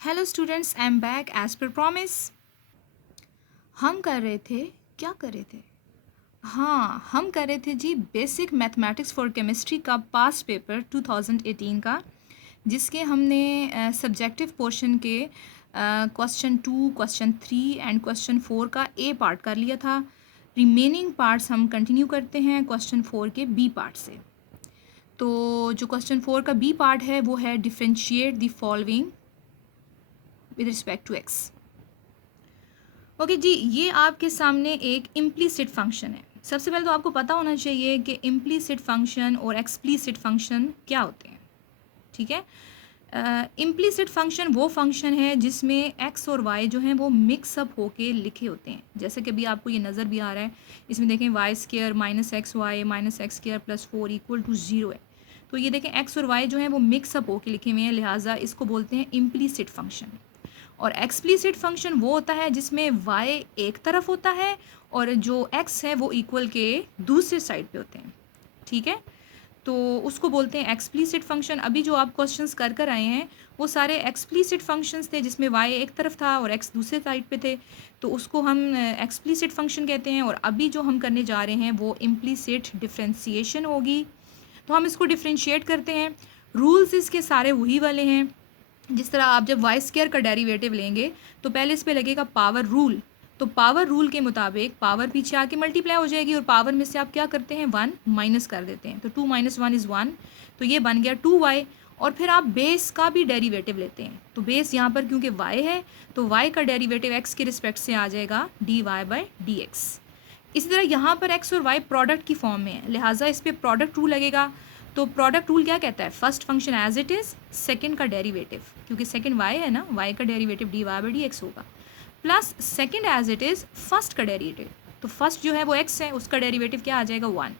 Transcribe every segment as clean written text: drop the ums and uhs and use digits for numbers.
Hello students, I am back as per promise. हम कर रहे थे, क्या कर रहे थे? हाँ, हम कर रहे थे जी बेसिक मैथमेटिक्स फॉर केमिस्ट्री का पास्ट पेपर 2018 का, जिसके हमने सब्जेक्टिव पोर्शन के क्वेश्चन 2, क्वेश्चन 3 एंड क्वेश्चन 4 का ए पार्ट कर लिया था। रिमेनिंग पार्ट्स हम कंटिन्यू करते हैं क्वेश्चन 4 के बी पार्ट से। तो जो क्वेश्चन 4 का बी पार्ट है वो है differentiate the following with respect to X. Okay जी, ये आपके सामने एक इम्प्लीसिट फंक्शन है। सबसे पहले तो आपको पता होना चाहिए कि इम्प्लीसिट फंक्शन और एक्सप्लीसिट फंक्शन क्या होते हैं। ठीक है, इम्प्लीसिट फंक्शन वो फंक्शन है जिसमें एक्स और वाई जो हैं वो मिक्सअप होके लिखे होते हैं। जैसे कि अभी आपको ये नज़र भी आ रहा है, इसमें देखें y square minus x y minus x square plus 4 equal to 0 है। तो ये देखें एक्स और वाई जो हैं वो मिक्सअप होके लिखे हुए हैं, लिहाजा इसको बोलते हैं इम्प्लीसिट फंक्शन। और एक्सप्लिसिट फंक्शन वो होता है जिसमें y एक तरफ होता है और जो x है वो इक्वल के दूसरे साइड पे होते हैं। ठीक है, तो उसको बोलते हैं एक्सप्लिसिट फंक्शन। अभी जो आप क्वेश्चंस कर कर आए हैं वो सारे एक्सप्लिसिट फंक्शंस थे जिसमें y एक तरफ था और x दूसरे साइड पे थे, तो उसको हम एक्सप्लिसिट फंक्शन कहते हैं। और अभी जो हम करने जा रहे हैं वो इम्प्लिसिट डिफ्रेंसिएशन होगी। तो हम इसको डिफ्रेंशिएट करते हैं। रूल्स इसके सारे वही वाले हैं। जिस तरह आप जब वाई स्क्वायर का डेरिवेटिव लेंगे तो पहले इस पे लगेगा पावर रूल। तो पावर रूल के मुताबिक पावर पीछे आके मल्टीप्लाई हो जाएगी और पावर में से आप क्या करते हैं 1 माइनस कर देते हैं। तो 2 माइनस 1 इज़ 1, तो ये बन गया 2y। और फिर आप बेस का भी डेरिवेटिव लेते हैं, तो बेस यहाँ पर क्योंकि y है तो y का डेरिवेटिव x के रिस्पेक्ट से आ जाएगा dy/dx। इसी तरह यहाँ पर x और y प्रोडक्ट की फॉर्म में है, लिहाजा इस पर प्रोडक्ट रूल लगेगा। तो प्रोडक्ट रूल क्या कहता है, first function as it is, second का डेरिवेटिव, क्योंकि सेकंड y है ना, y का डेरिवेटिव dy/dx होगा, plus second as it is first का डेरिवेटिव। तो फर्स्ट जो है वो x है, उसका डेरिवेटिव क्या आ जाएगा 1।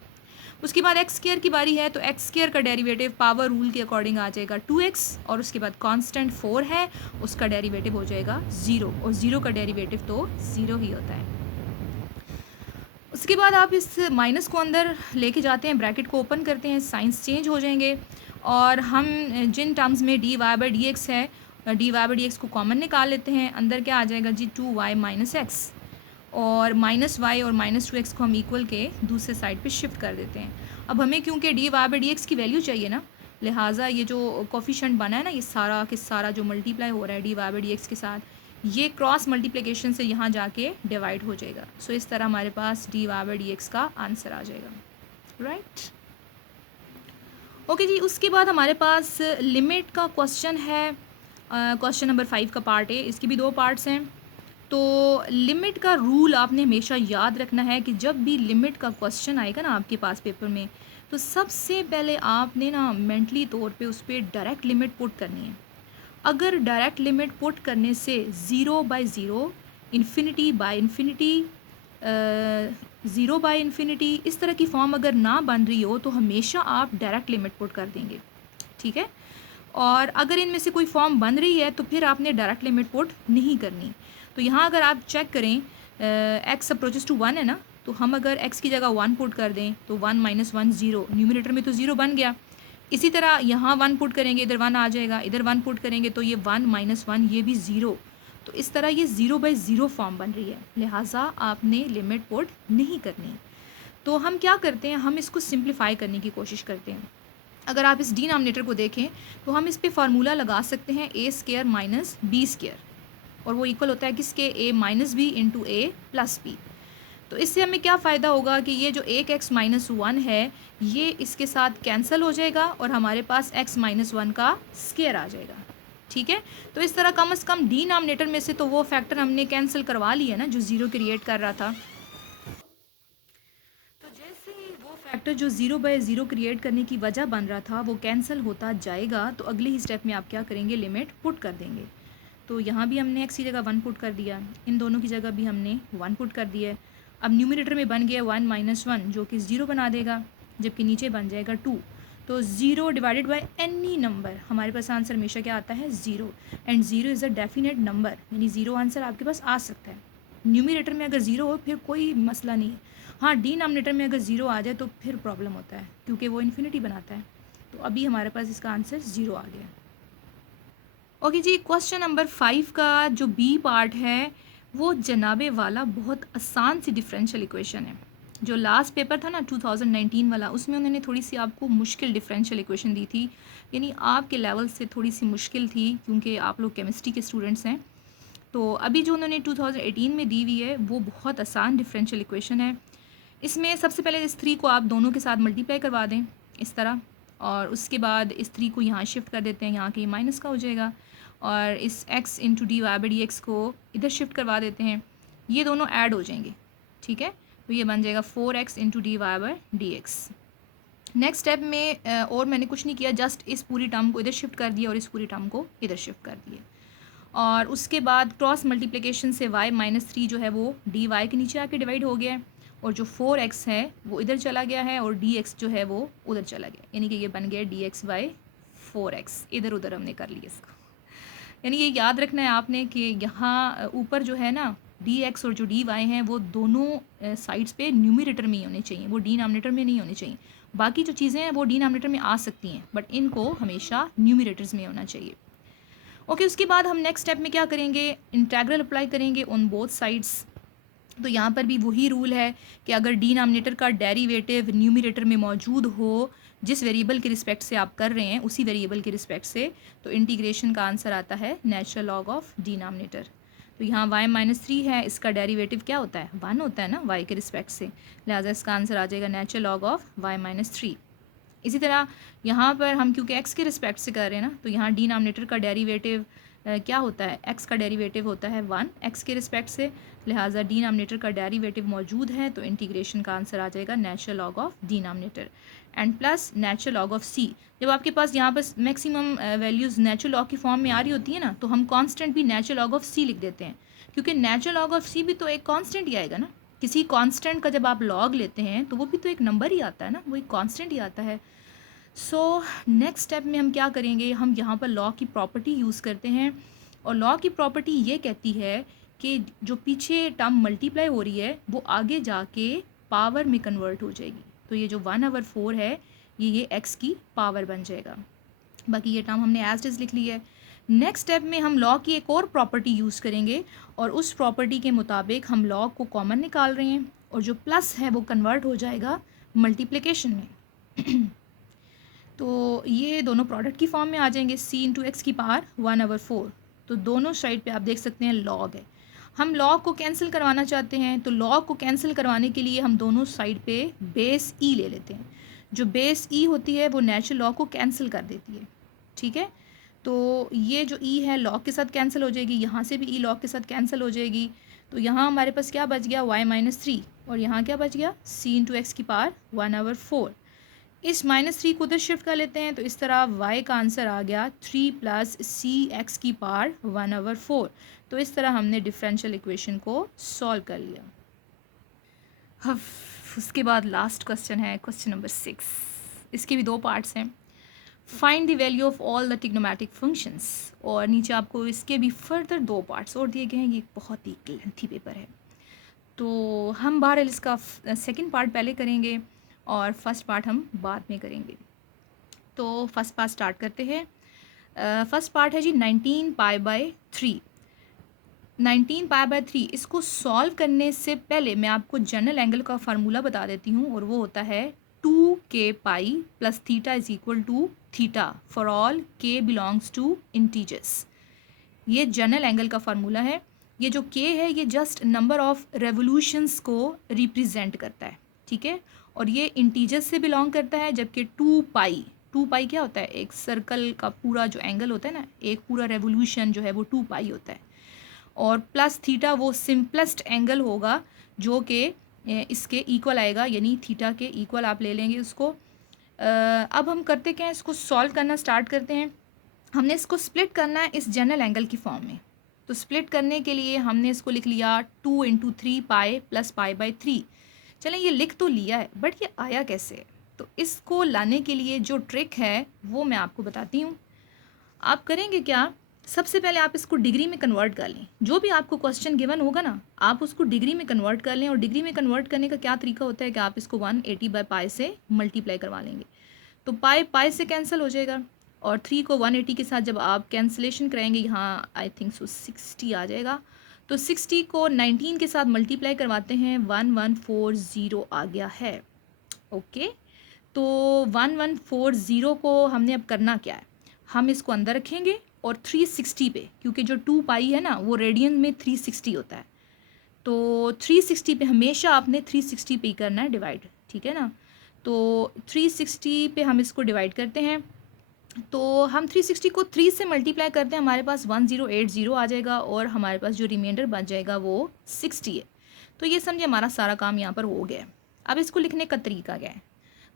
उसके बाद एक्स स्क्वायर की बारी है, तो एक्स स्क्वायर का डेरिवेटिव पावर रूल के अकॉर्डिंग आ जाएगा 2x। और उसके बाद कांस्टेंट 4 है, उसका डेरिवेटिव हो जाएगा 0, और 0 का डेरिवेटिव तो 0 ही होता है। उसके बाद आप इस माइनस को अंदर लेके जाते हैं, ब्रैकेट को ओपन करते हैं, साइंस चेंज हो जाएंगे। और हम जिन टर्म्स में dy/dx है, dy/dx को कॉमन निकाल लेते हैं। अंदर क्या आ जाएगा जी 2y माइनस एक्स, और माइनस वाई और माइनस 2x को हम इक्वल के दूसरे साइड पे शिफ्ट कर देते हैं। अब हमें क्योंकि dy/dx की वैल्यू चाहिए ना, लिहाजा ये जो कोफिशिएंट बना है ना, ये सारा के सारा जो मल्टीप्लाई हो रहा है dy/dx के साथ, ये क्रॉस मल्टीप्लिकेशन से यहाँ जाके डिवाइड हो जाएगा। सो इस तरह हमारे पास dy/dx का आंसर आ जाएगा, राइट। ओके जी, उसके बाद हमारे पास लिमिट का क्वेश्चन है, क्वेश्चन नंबर 5 का पार्ट है, इसकी भी 2 पार्ट्स हैं। तो लिमिट का रूल आपने हमेशा याद रखना है कि जब भी लिमिट का क्वेश्चन आएगा ना आपके पास पेपर में, तो सबसे पहले आपने ना मेंटली तौर पे उस पर डायरेक्ट लिमिट पुट करनी है। अगर डायरेक्ट लिमिट पुट करने से 0/0, इन्फिनिटी बाय इन्फिनिटी, 0/इन्फिनिटी, इस तरह की फॉर्म अगर ना बन रही हो तो हमेशा आप डायरेक्ट लिमिट पुट कर देंगे। ठीक है, और अगर इनमें से कोई फॉर्म बन रही है तो फिर आपने डायरेक्ट लिमिट पुट नहीं करनी। तो यहाँ अगर आप चेक करें, एक्स अप्रोचेस टू 1 है ना, तो हम अगर x की जगह 1 पुट कर दें तो 1 माइनस 1 0, न्यूमिनेटर में तो 0 बन गया। इसी तरह यहाँ 1 पुट करेंगे, इधर 1 आ जाएगा, इधर 1 पुट करेंगे तो ये 1 माइनस 1, ये भी 0। तो इस तरह ये 0/0 फॉर्म बन रही है, लिहाजा आपने लिमिट पुट नहीं करनी। तो हम क्या करते हैं, हम इसको सिंप्लीफाई करने की कोशिश करते हैं। अगर आप इस डिनोमिनेटर को देखें तो हम इस पे फार्मूला लगा सकते हैं a square minus b square, और वो इक्वल होता है किसके, a minus b into a plus b. तो इससे हमें क्या फ़ायदा होगा कि ये जो एक x माइनस 1 है ये इसके साथ कैंसिल हो जाएगा और हमारे पास x माइनस 1 का स्क्वायर आ जाएगा। ठीक है, तो इस तरह कम से कम डिनोमिनेटर में से तो वो फैक्टर हमने कैंसिल करवा लिया ना जो 0 क्रिएट कर रहा था। तो जैसे वो फैक्टर जो 0/0 क्रिएट करने की वजह बन रहा था वो कैंसिल होता जाएगा, तो अगले ही स्टेप में आप क्या करेंगे, लिमिट पुट कर देंगे। तो यहाँ भी हमने x की जगह 1 पुट कर दिया, इन दोनों की जगह भी हमने 1 पुट कर दिया है। अब न्यूमिनेटर में बन गया 1 माइनस 1 जो कि 0 बना देगा, जबकि नीचे बन जाएगा 2। तो 0 डिवाइडेड बाय एनी नंबर, हमारे पास आंसर हमेशा क्या आता है 0, and 0 is a definite number, यानी 0 आंसर आपके पास आ सकता है। न्यूमिनेटर में अगर 0 हो फिर कोई मसला नहीं है। हाँ, डिनोमिनेटर में अगर 0 आ जाए तो फिर प्रॉब्लम होता है क्योंकि वो इन्फिनिटी बनाता है। तो अभी हमारे पास इसका आंसर 0 आ गया। ओके जी, क्वेश्चन नंबर 5 का जो बी पार्ट है वो जनाबे वाला बहुत आसान सी डिफरेंशियल इक्वेशन है। जो लास्ट पेपर था ना 2019 वाला, उसमें उन्होंने थोड़ी सी आपको मुश्किल डिफरेंशियल इक्वेशन दी थी, यानी आपके लेवल से थोड़ी सी मुश्किल थी क्योंकि आप लोग केमिस्ट्री के स्टूडेंट्स हैं। तो अभी जो उन्होंने 2018 में दी हुई है वो बहुत आसान डिफरेंशियल इक्वेशन है। इसमें सबसे पहले इस 3 को आप दोनों के साथ मल्टीप्लाई करवा दें इस तरह, और उसके बाद इस 3 को यहाँ शिफ्ट कर देते हैं, यहाँ के माइनस का हो जाएगा, और इस x into d y by d x को इधर शिफ्ट करवा देते हैं, ये दोनों ऐड हो जाएंगे। ठीक है, तो ये बन जाएगा 4x into d y by d x. Next step में और मैंने कुछ नहीं किया, जस्ट इस पूरी टर्म को इधर शिफ्ट कर दिया और इस पूरी टर्म को इधर शिफ्ट कर दिए, और उसके बाद क्रॉस मल्टीप्लिकेशन से y-3 जो है वो डी वाई के नीचे आके डिवाइड हो गया है, और जो 4x है वो इधर चला गया है और dx जो है वो उधर चला गया, यानी कि ये बन गया dx बाई 4x। इधर उधर हमने कर लिया इसको, यानी ये याद रखना है आपने कि यहाँ ऊपर जो है ना dx और जो dy हैं वो दोनों साइड्स पे न्यूमरेटर में ही होने चाहिए, वो डिनोमिनेटर में नहीं होने चाहिए। बाकी जो चीज़ें हैं वो डिनोमिनेटर में आ सकती हैं, बट इनको हमेशा न्यूमरेटर्स में होना चाहिए। ओके, उसके बाद हम नेक्स्ट स्टेप में क्या करेंगे, इंटेग्रल अप्लाई करेंगे ऑन बोथ साइड्स। तो यहाँ पर भी वही रूल है कि अगर डिनोमिनेटर का डेरिवेटिव न्यूमरेटर में मौजूद हो, जिस वेरिएबल के रिस्पेक्ट से आप कर रहे हैं उसी वेरिएबल के रिस्पेक्ट से, तो इंटीग्रेशन का आंसर आता है नेचुरल लॉग ऑफ डिनोमिनेटर। तो यहाँ y-3 है, इसका डेरिवेटिव क्या होता है, 1 होता है ना y के रिस्पेक्ट से, लिहाजा इसका आंसर आ जाएगा नेचुरल लॉग ऑफ y-3। इसी तरह यहाँ पर हम क्योंकि x के रिस्पेक्ट से कर रहे हैं ना, तो यहाँ डिनोमिनेटर का डेरिवेटिव क्या होता है, x का डेरिवेटिव होता है 1 x के रिस्पेक्ट से, लिहाजा डिनोमिनेटर का डेरिवेटिव मौजूद है, तो इंटीग्रेशन का आंसर आ जाएगा natural log of denominator and plus natural log of c। जब आपके पास यहाँ पर मैक्सिमम वैल्यूज़ नेचुरल लॉग की फॉर्म में आ रही होती है ना, तो हम कांस्टेंट भी नेचुरल लॉग ऑफ c लिख देते हैं, क्योंकि नेचुरल लॉग ऑफ c भी तो एक कांस्टेंट ही आएगा ना। किसी कांस्टेंट का जब आप लॉग लेते हैं तो वो भी तो एक नंबर ही आता है ना, वो एक कांस्टेंट ही आता है। सो नेक्स्ट स्टेप में हम क्या करेंगे, हम यहाँ पर लॉ की प्रॉपर्टी यूज़ करते हैं, और लॉ की प्रॉपर्टी ये कहती है कि जो पीछे टर्म मल्टीप्लाई हो रही है वो आगे जाके पावर में कन्वर्ट हो जाएगी। तो ये जो 1/4 है ये x की पावर बन जाएगा। बाकी ये टर्म हमने एज इज लिख ली है। नेक्स्ट स्टेप में हम लॉ की एक और प्रॉपर्टी यूज़ करेंगे, और उस प्रॉपर्टी के मुताबिक हम लॉ को कॉमन निकाल रहे हैं, और जो प्लस है वो कन्वर्ट हो जाएगा मल्टीप्लिकेशन में। तो ये दोनों प्रोडक्ट की फॉर्म में आ जाएंगे, c इंटू एक्स की पावर 1/4। तो दोनों साइड पे आप देख सकते हैं लॉग है। हम लॉग को कैंसिल करवाना चाहते हैं, तो लॉग को कैंसिल करवाने के लिए हम दोनों साइड पे बेस e ले लेते हैं। जो बेस e होती है वो नेचुरल लॉग को कैंसिल कर देती है। ठीक है, तो ये जो e है लॉग के साथ कैंसिल हो जाएगी, यहाँ से भी e लॉग के साथ कैंसिल हो जाएगी। तो यहाँ हमारे पास क्या बच गया, y-3, और यहाँ क्या बच गया, c इंटू एक्स की पावर 1/4। इस -3 को उधर शिफ्ट कर लेते हैं, तो इस तरह y का आंसर आ गया 3 प्लस सी एक्स की पावर 1/4। तो इस तरह हमने डिफरेंशियल इक्वेशन को सॉल्व कर लिया। अब उसके बाद लास्ट क्वेश्चन है क्वेश्चन नंबर 6। इसके भी 2 पार्ट्स हैं। Find the value of all the trigonometric functions, और नीचे आपको इसके भी फर्दर 2 पार्ट्स और दिए गए हैं। ये बहुत ही लेंथी पेपर है, तो हम बहरहाल इसका सेकंड पार्ट पहले करेंगे और फर्स्ट पार्ट हम बाद में करेंगे। तो फर्स्ट पार्ट स्टार्ट करते हैं। फर्स्ट पार्ट है जी 19π/3। 19π/3 इसको सॉल्व करने से पहले मैं आपको जनरल एंगल का फार्मूला बता देती हूँ, और वो होता है 2k + theta = theta for all k belongs to integers. ये जनरल एंगल का फार्मूला है। ये जो k है ये जस्ट नंबर ऑफ रेवोल्यूशंस को रिप्रेजेंट करता है, ठीक है, और ये इंटीजर्स से बिलोंग करता है, जबकि 2π क्या होता है, एक सर्कल का पूरा जो एंगल होता है ना, एक पूरा रेवोल्यूशन जो है वो 2π होता है, और प्लस थीटा वो सिंपलेस्ट एंगल होगा जो कि इसके इक्वल आएगा, यानी थीटा के इक्वल आप ले लेंगे उसको। अब हम करते क्या है, इसको सॉल्व करना स्टार्ट करते हैं। हमने इसको स्प्लिट करना है इस जनरल एंगल की फॉर्म में। तो स्प्लिट करने के लिए हमने इसको लिख लिया 2 × 3π + π/3। चलें, ये लिख तो लिया है, बट ये आया कैसे है, तो इसको लाने के लिए जो ट्रिक है वो मैं आपको बताती हूँ। आप करेंगे क्या, सबसे पहले आप इसको डिग्री में कन्वर्ट कर लें। जो भी आपको क्वेश्चन गिवन होगा ना, आप उसको डिग्री में कन्वर्ट कर लें, और डिग्री में कन्वर्ट करने का क्या तरीका होता है कि आप इसको 180/π से मल्टीप्लाई करवा लेंगे, तो पाई से कैंसिल हो जाएगा। और 3 को 180 के साथ जब आप कैंसिलेशन कराएंगे, यहाँ आई थिंक सो 60 आ जाएगा। तो 60 को 19 के साथ मल्टीप्लाई करवाते हैं, 1140 आ गया है। ओके, तो 1140 को हमने अब करना क्या है, हम इसको अंदर रखेंगे और 360 पे, क्योंकि जो 2 पाई है ना वो रेडियन में 360 होता है, तो 360 पे हमेशा आपने 360 पे ही करना है डिवाइड, ठीक है ना। तो 360 पे हम इसको डिवाइड करते हैं, तो हम 360 को 3 से मल्टीप्लाई करते हैं, हमारे पास 1080 आ जाएगा और हमारे पास जो रिमाइंडर बच जाएगा वो 60 है। तो ये समझिए हमारा सारा काम यहाँ पर हो गया है। अब इसको लिखने का तरीका क्या है,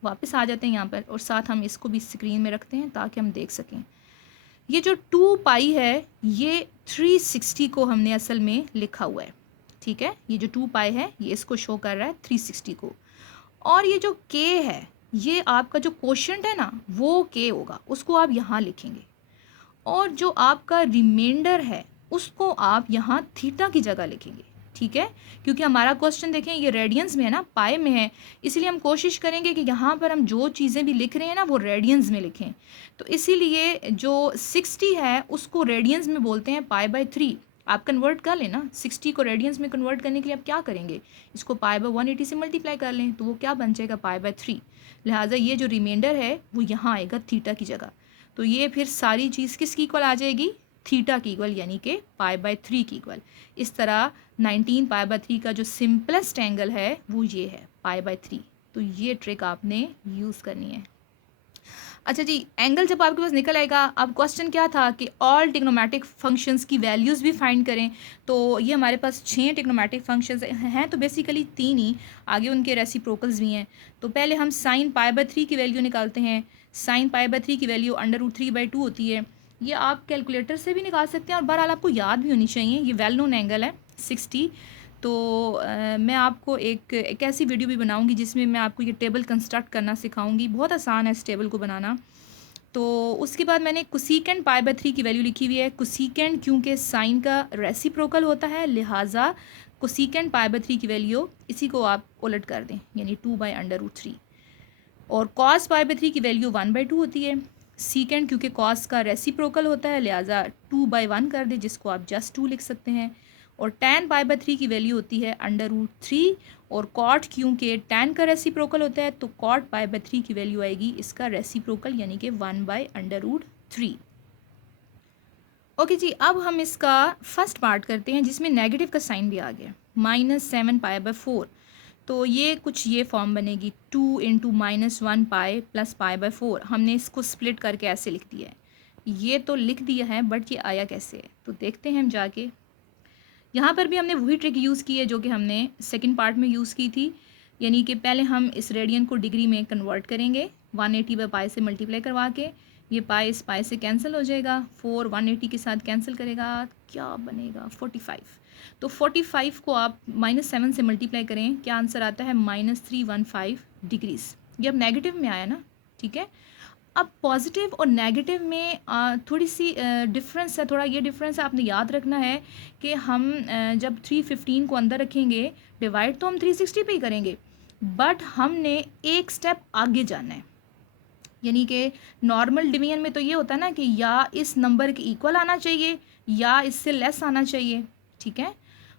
वापस आ जाते हैं यहाँ पर और साथ हम इसको भी स्क्रीन में रखते हैं ताकि हम देख सकें। ये जो 2 पाई है ये 360 को हमने असल में लिखा हुआ है, ठीक है। ये जो 2 पाई है ये इसको शो कर रहा है 360 को, और ये जो k है ये आपका जो कोशेंट है ना वो k होगा, उसको आप यहाँ लिखेंगे, और जो आपका रिमाइंडर है उसको आप यहाँ थीटा की जगह लिखेंगे, ठीक है। क्योंकि हमारा क्वेश्चन देखें ये रेडियंस में है ना, पाई में है, इसलिए हम कोशिश करेंगे कि यहाँ पर हम जो चीज़ें भी लिख रहे हैं ना वो रेडियंस में लिखें। तो इसीलिए जो 60 है उसको रेडियंस में बोलते हैं पाई/3। आप कन्वर्ट कर लें ना, 60 को रेडियंस में कन्वर्ट करने के लिए आप क्या करेंगे, इसको पाई/180 से मल्टीप्लाई कर लें, तो वो क्या बन जाएगा पाई/3। लिहाजा ये जो रिमाइंडर है वो यहाँ आएगा थीटा की जगह। तो ये फिर सारी चीज़ किसकी इक्वल आ जाएगी, थीटा की इक्वल, यानी कि पाई/3 की इक्वल। इस तरह 19 पाई/3 का जो सिंपलेस्ट एंगल है वो ये है पाई/3। तो ये ट्रिक आपने यूज़ करनी है। अच्छा जी, एंगल जब आपके पास निकल आएगा, अब क्वेश्चन क्या था कि ऑल टिग्नोमेट्रिक फंक्शंस की वैल्यूज़ भी फाइंड करें। तो ये हमारे पास 6 टिग्नोमेट्रिक फंक्शंस हैं, तो बेसिकली 3 ही, आगे उनके रेसिप्रोकल्स भी हैं। तो पहले हम साइन पाई/3 की वैल्यू निकालते हैं। साइन पाई/3 की वैल्यू √3/2 होती है। ये आप कैलकुलेटर से भी निकाल सकते हैं और बहरहाल आपको याद भी होनी चाहिए। ये वेल नोन एंगल है 60। तो मैं आपको एक ऐसी वीडियो भी बनाऊंगी जिसमें मैं आपको ये टेबल कंस्ट्रक्ट करना सिखाऊंगी, बहुत आसान है इस टेबल को बनाना। तो उसके बाद मैंने कोसेकेंट पाई/3 की वैल्यू लिखी हुई है। कोसेकेंट क्योंकि साइन का रेसिप्रोकल होता है, लिहाजा कोसेकेंट पाई/3 की वैल्यू इसी को आप उलट कर दें, यानी 2/√3। और कॉस पाई/3 की वैल्यू 1/2 होती है। सीकेंड क्योंकि कॉस का रेसिप्रोकल होता है, लिहाजा 2/1 कर दें, जिसको आप जस्ट 2 लिख सकते हैं। और tan पाई/3 की वैल्यू होती है √3। और कॉट क्योंकि tan का रेसिप्रोकल होता है, तो कॉट पाई/3 की वैल्यू आएगी इसका रेसिप्रोकल, यानी कि 1/√3। ओके जी, अब हम इसका फर्स्ट पार्ट करते हैं जिसमें नेगेटिव का साइन भी आ गया, -7 पाई/4। तो ये कुछ ये फॉर्म बनेगी 2 × -1 पाई + पाई/4। हमने इसको स्प्लिट करके ऐसे लिख दिया है। ये तो लिख दिया है, बट ये आया कैसे है तो देखते हैं हम जाके। यहाँ पर भी हमने वही ट्रिक यूज़ की है जो कि हमने सेकंड पार्ट में यूज़ की थी, यानी कि पहले हम इस रेडियन को डिग्री में कन्वर्ट करेंगे 180/पाई से मल्टीप्लाई करवा के। ये पाई इस पाई से कैंसिल हो जाएगा, 4 180 के साथ कैंसिल करेगा, क्या बनेगा 45। तो 45 को आप -7 से मल्टीप्लाई करें, क्या आंसर आता है -315 डिग्रीज। ये अब नेगेटिव में आया ना, ठीक है। अब पॉजिटिव और नेगेटिव में थोड़ी सी डिफरेंस है, थोड़ा ये डिफरेंस आपने याद रखना है कि हम जब 315 को अंदर रखेंगे, डिवाइड तो हम 360 पे ही करेंगे, बट हमने एक स्टेप आगे जाना है। यानी कि नॉर्मल डिवीजन में तो ये होता है ना कि या इस नंबर के इक्वल आना चाहिए या इससे लेस आना चाहिए, ठीक है।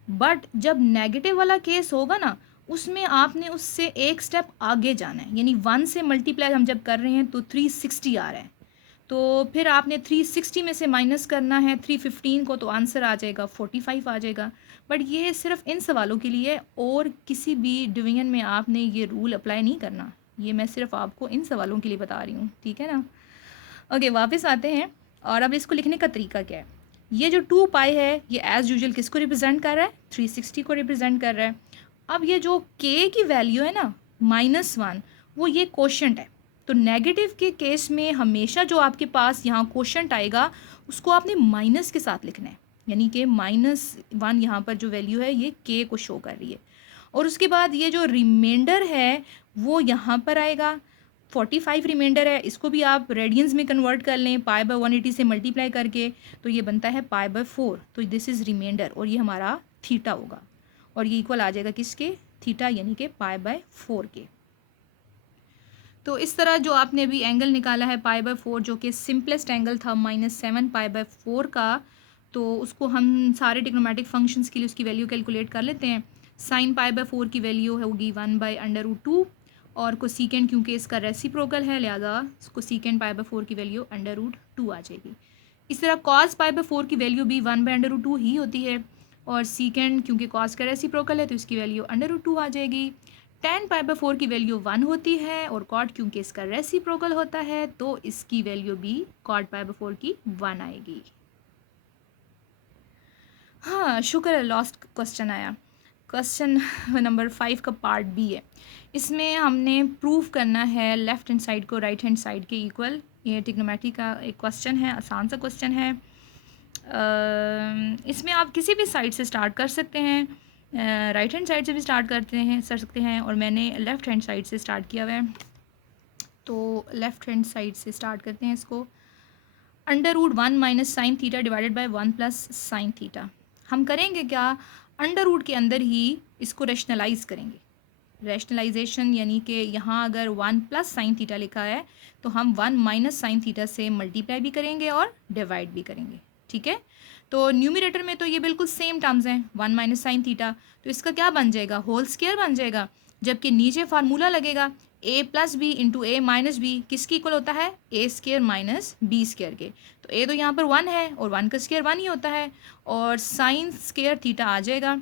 बट जब नेगेटिव वाला केस होगा ना, उसमें आपने उससे एक स्टेप आगे जाना है, यानी 1 से मल्टीप्लाई हम जब कर रहे हैं तो 360 आ रहा है, तो फिर आपने 360 में से माइनस करना है 315 को, तो आंसर आ जाएगा 45 आ जाएगा। बट ये सिर्फ इन सवालों के लिए, और किसी भी डिवीजन में आपने ये रूल अप्लाई नहीं करना, ये मैं सिर्फ आपको इन सवालों के लिए बता रही हूँ, ठीक है ना। ओके, वापस आते हैं, और अब इसको लिखने का तरीका क्या है। ये जो 2 पाई है ये एज यूजुअल किसको रिप्रेजेंट कर रहा है, 360 को रिप्रेजेंट कर रहा है। अब ये जो k की वैल्यू है ना -1, वो ये कोशेंट है। तो नेगेटिव के केस में हमेशा जो आपके पास यहाँ कोशेंट आएगा उसको आपने माइनस के साथ लिखना है, यानी कि -1 यहाँ पर जो वैल्यू है ये k को शो कर रही है। और उसके बाद ये जो रिमाइंडर है वो यहाँ पर आएगा, 45 रिमाइंडर है, इसको भी आप रेडियंस में कन्वर्ट कर लें पाई/180 से मल्टीप्लाई करके, तो ये बनता है पाई/4। तो दिस इज़ रिमाइंडर, और ये हमारा थीटा होगा, और ये इक्वल आ जाएगा किसके, थीटा, यानी कि पाई/4 के। तो इस तरह जो आपने अभी एंगल निकाला है π/4 जो कि सिंपलेस्ट एंगल था -7 π/4 का, तो उसको हम सारे ट्रिग्नोमेट्रिक फंक्शंस के लिए उसकी वैल्यू कैलकुलेट कर लेते हैं। sin π/4 की वैल्यू होगी 1/√2 और कोसेकेंट क्योंकि इसका रेसिप्रोकल है लिहाजा कोसेकेंट π/4 की वैल्यू √2 आ जाएगी। इस तरह cos π/4 की वैल्यू भी 1/√2 ही होती है और सीकेंड क्योंकि cos का रेसिप्रोकल है तो इसकी वैल्यू √2 आ जाएगी। tan π/4 की वैल्यू 1 होती है और cot क्योंकि इसका रेसिप्रोकल होता है तो इसकी वैल्यू भी cot π/4 की 1 आएगी। हाँ, शुक्र है लास्ट क्वेश्चन आया। क्वेश्चन नंबर 5 का पार्ट बी है। इसमें हमने प्रूव करना है लेफ़्ट हैंड साइड को राइट हैंड साइड के इक्वल। ये ट्रिग्नोमेट्री का एक क्वेश्चन है, आसान सा क्वेश्चन है। इसमें आप किसी भी साइड से स्टार्ट कर सकते हैं, राइट हैंड साइड से भी स्टार्ट कर सकते हैं और मैंने लेफ़्ट हैंड साइड से स्टार्ट किया हुआ है। तो लेफ़्ट हैंड साइड से स्टार्ट करते हैं इसको। √1 - sin theta divided bye 1 + sin theta. हम करेंगे क्या, अंडर रूट के अंदर ही इसको रैशनलाइज करेंगे। रैशनलाइजेशन यानी कि यहाँ अगर 1 + sin थीटा लिखा है तो हम 1 - sin थीटा से मल्टीप्लाई भी करेंगे और डिवाइड भी करेंगे। ठीक है, तो न्यूमरेटर में तो ये बिल्कुल सेम टर्म्स हैं 1 - sin थीटा, तो इसका क्या बन जाएगा, होल स्क्वायर बन जाएगा। जबकि नीचे फार्मूला लगेगा a + b × a - b किसकी इक्वल होता है, a² - b² के। तो a तो यहाँ पर 1 है और 1 का स्क्वायर 1 ही होता है और sin² थीटा आ जाएगा।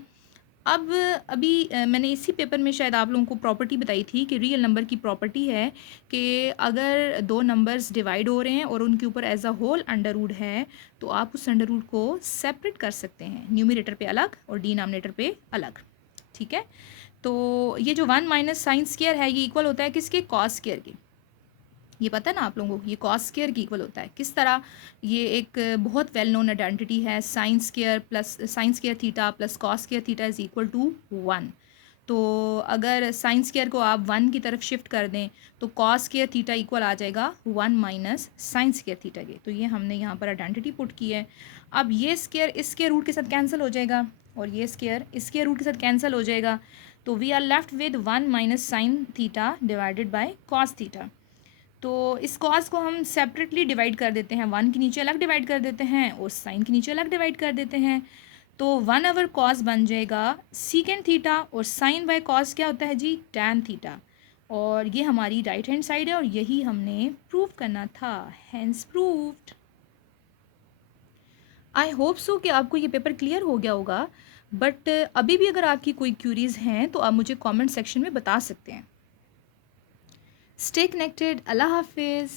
अब अभी मैंने इसी पेपर में शायद आप लोगों को प्रॉपर्टी बताई थी कि रियल नंबर की प्रॉपर्टी है कि अगर दो नंबर्स डिवाइड हो रहे हैं और उनके ऊपर as a whole under root है तो आप उस अंडर रूट को सेपरेट कर सकते हैं, न्यूमरेटर पे अलग और डिनोमिनेटर पे अलग। ठीक है, तो ये जो 1 - sin² है ये इक्वल होता है किसके, cos² के। ये पता है ना आप लोगों को, ये cos² की इक्वल होता है। किस तरह, ये एक बहुत वेल नोन आइडेंटिटी है, sin² theta plus cos² theta is equal to 1। तो अगर sin² को आप 1 की तरफ शिफ्ट कर दें तो cos² थीटा इक्वल आ जाएगा 1 - sin² थीटा के। तो ये हमने यहाँ पर आइडेंटिटी पुट की है। अब ये स्क्वायर इस स्क्वायर रूट के साथ कैंसिल हो जाएगा और ये स्क्वायर इस स्क्वायर रूट के साथ कैंसिल हो जाएगा, तो we are left with 1 - sin theta divided by cos theta. तो इस कॉस को हम सेपरेटली डिवाइड कर देते हैं, 1 के नीचे अलग डिवाइड कर देते हैं और साइन के नीचे अलग डिवाइड कर देते हैं। तो 1/cos बन जाएगा सीकेंड थीटा और साइन बाय कॉस क्या होता है जी, tan थीटा। और ये हमारी राइट हैंड साइड है और यही हमने प्रूव करना था, hence proved. I hope so कि आपको ये पेपर क्लियर हो गया होगा, बट अभी भी अगर आपकी कोई क्यूरीज हैं तो आप मुझे कमेंट सेक्शन में बता सकते हैं। स्टे कनेक्टेड, अल्लाह हाफिज़।